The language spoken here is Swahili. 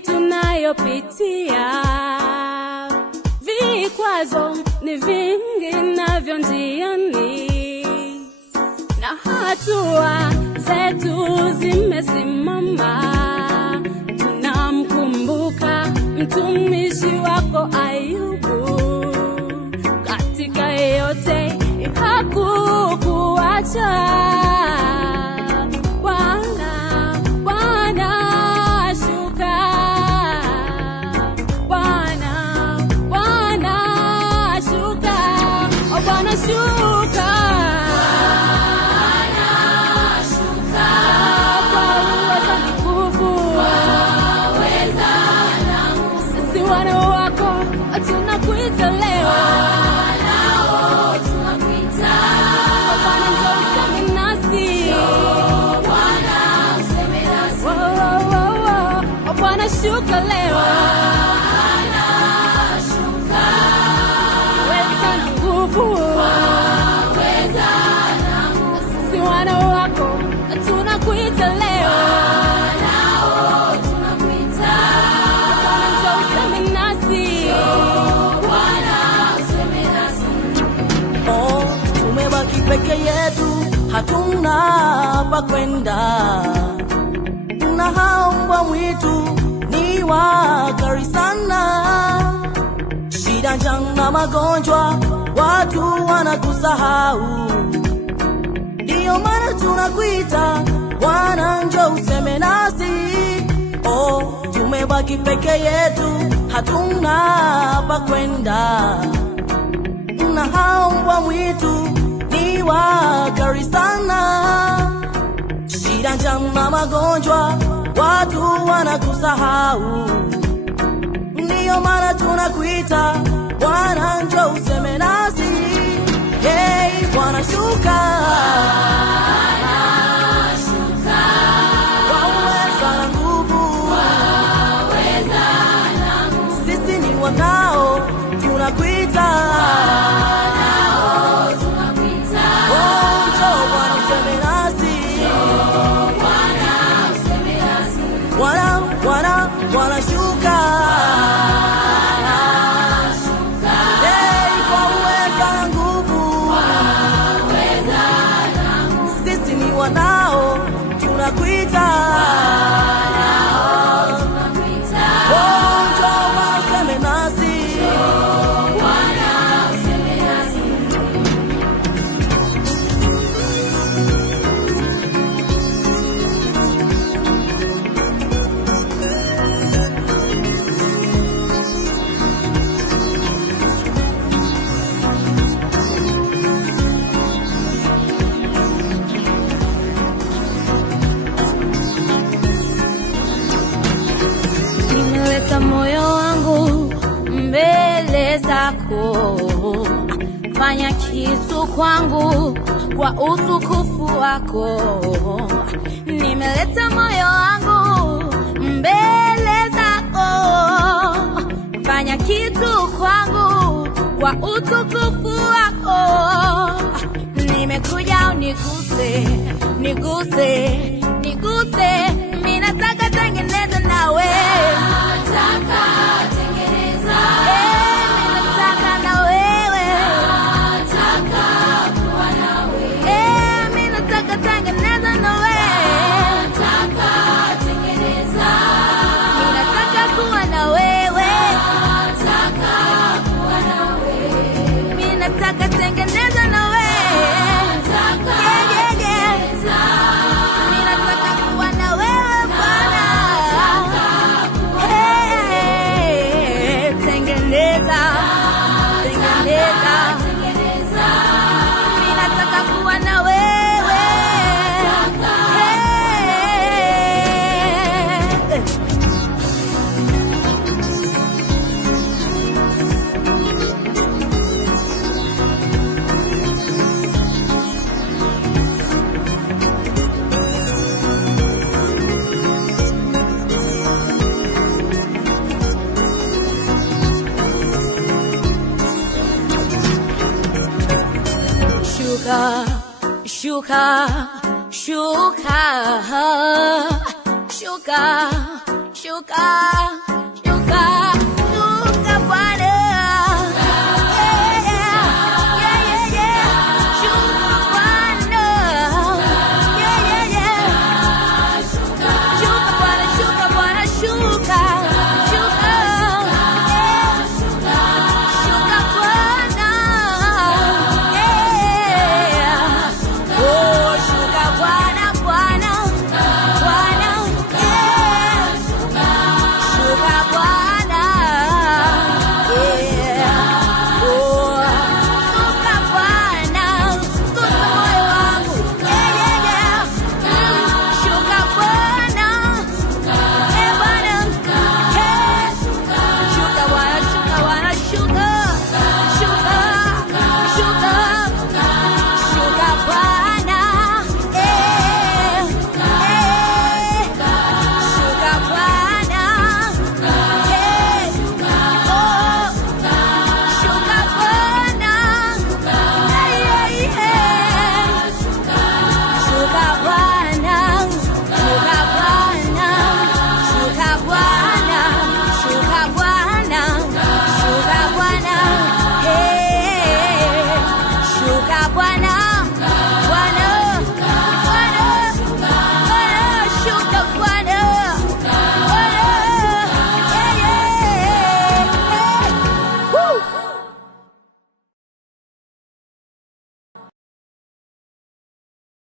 tunayopitia, vikwazo ni vingi navyo njiani, na hatua zetu zimesimama. Tunamkumbuka mtumishi wako Ayubu, katika yote hakukuacha. Tunakuita leo, tunakuita Bwana, njoo useme nasi. Bwana, useme nasi. Bwana, shuka leo. Bwana, shuka. Weza na nguvu, weza na nguvu. Sisi wana wako tunakuita leo. Peke yetu hatuna pa kwenda, na hao mwitu ni wakali sana. Shida, njaa na magonjwa, watu wanakusahau. Ndio maana tunakuita Bwana, njoo useme nasi. Tumebaki peke yetu, hatuna pa kwenda, na hao mwitu ni wakali sana. Shida, njaa na magonjwa, watu wanakusahau. Ndio maana tunakuita Bwana, njoo useme nasi. Hey, Bwana shuka. Waweza na nguvu, sisi ni wanao tunakuita. Bwana shuka. Hey, kwa uweza na nguvu, sisi ni wanao tunakuita. Njoo Bwana useme nasi. Moyo wangu mbele zako, fanya kitu kwangu kwa utukufu wako. Nimeleta moyo wangu mbele zako, fanya kitu kwangu kwa utukufu wako. Nimekuja uniguse, niguse, niguse. Mimi nataka tengeneza nawe. Hey, shuka, shuka, shuka, shuka, shuka.